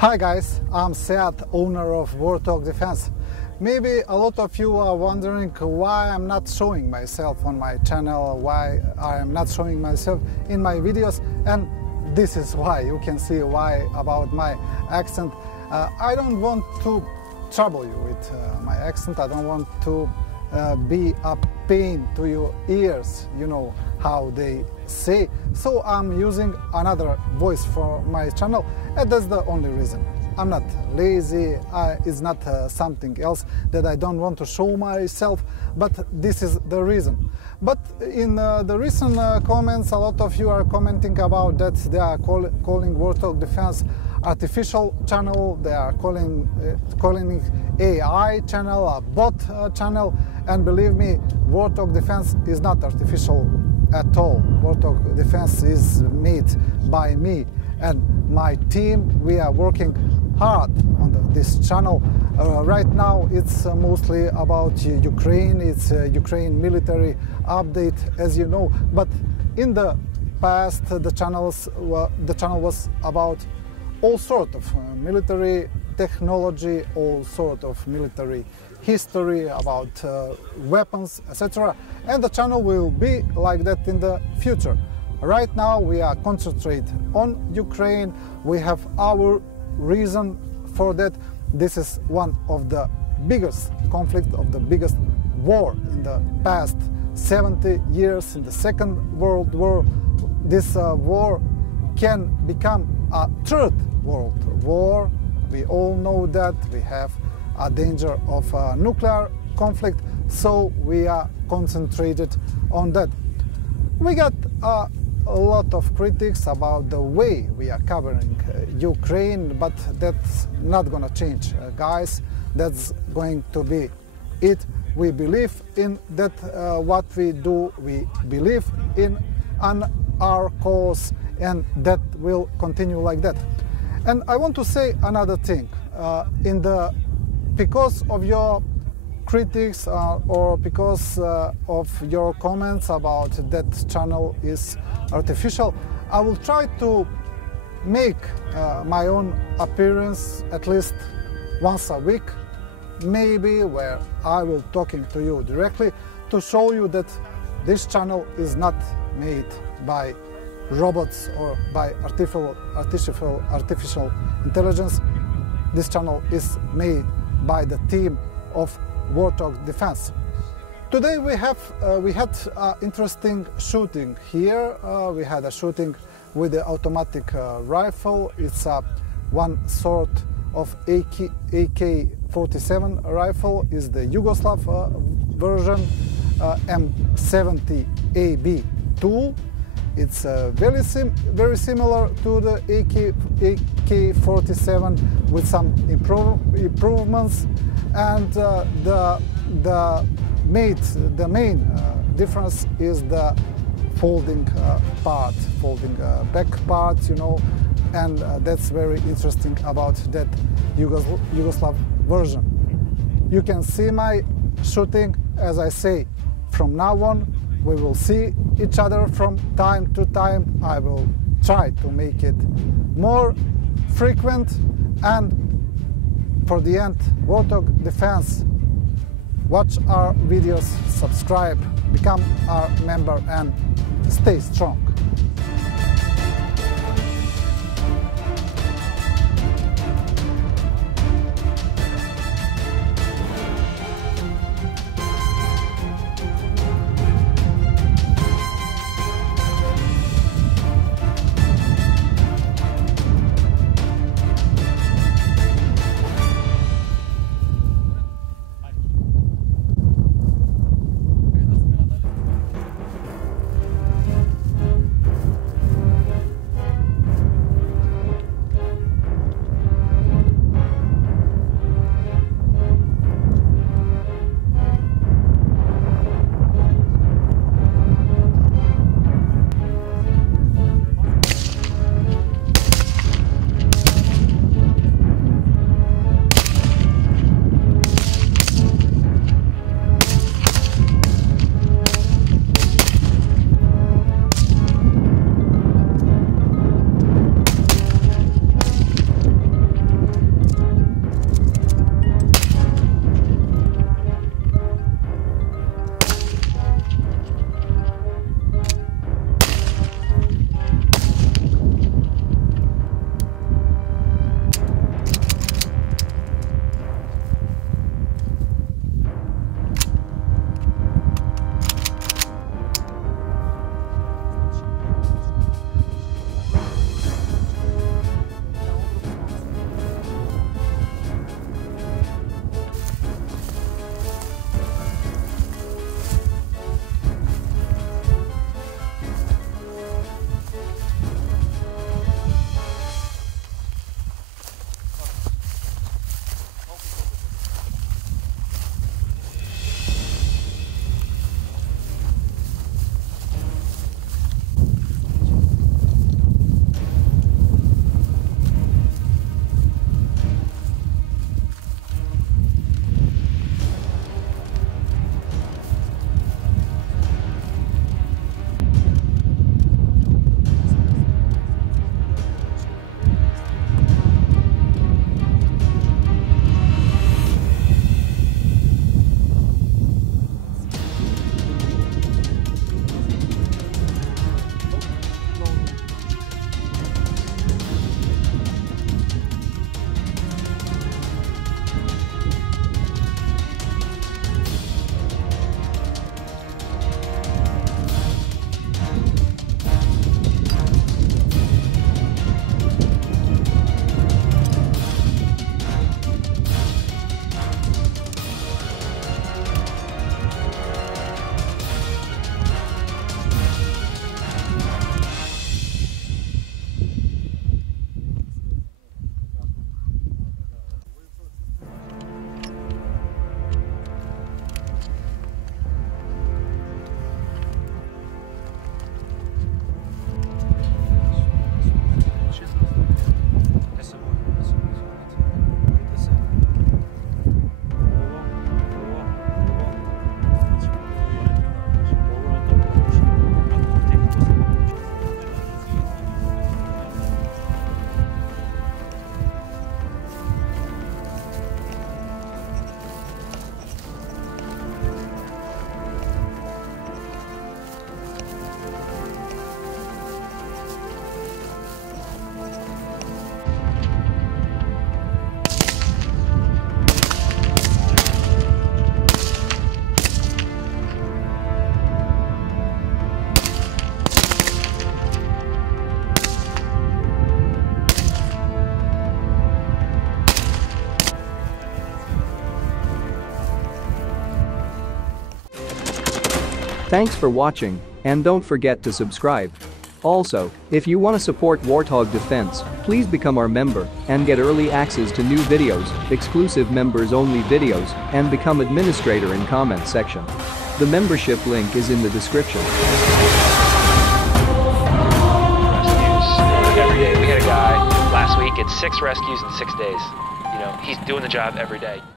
Hi guys, I'm Sead, owner of Warthog Defense. Maybe a lot of you are wondering why I'm not showing myself on my channel, why I am not showing myself in my videos, and this is why. You can see why about my accent. I don't want to trouble you with my accent. I don't want to be a pain to your ears, you know how they say. So I'm using another voice for my channel, and that's the only reason. I'm not lazy, it's not something else that I don't want to show myself, but this is the reason. But in the recent comments, a lot of you are commenting about that they are calling Warthog Defense artificial channel, they are calling it AI channel, a bot channel, and believe me, Warthog Defense is not artificial at all. Warthog Defense is made by me and my team. We are working hard on this channel. Right now it's mostly about Ukraine, it's Ukraine military update, as you know, but in the past the channel was about all sort of military technology, all sort of military history, about weapons, etc. And the channel will be like that in the future. Right now we are concentrated on Ukraine. We have our reason for that. This is one of the biggest conflict, of the biggest war in the past 70 years, in the Second World War. This war can become a third world war. We all know that we have a danger of a nuclear conflict, so we are concentrated on that. We got a lot of critics about the way we are covering Ukraine, but that's not gonna change, guys. That's going to be it. We believe in that what we do. We believe in our cause, and that will continue like that. And I want to say another thing. Because of your critics or because of your comments about that channel is artificial, I will try to make my own appearance at least once a week, maybe, where I will talking to you directly to show you that this channel is not made by robots or by artificial intelligence. This channel is made by the team of Warthog Defense. Today we had interesting shooting here. We had a shooting with the automatic rifle. It's one sort of AK-47 rifle. Is the Yugoslav version, M70AB2. It's very similar to the AK-47 with some improvements, and the main difference is the folding back part, you know, and that's very interesting about that Yugoslav version. You can see my shooting. As I say, from now on we will see each other from time to time. I will try to make it more frequent, and for the end, Warthog Defense, watch our videos, subscribe, become our member, and stay strong. Thanks for watching, and don't forget to subscribe. Also, if you want to support Warthog Defense, please become our member and get early access to new videos, exclusive members-only videos, and become administrator in comment section. The membership link is in the description. Rescues every day. We had a guy last week at 6 rescues in 6 days. You know, he's doing the job every day.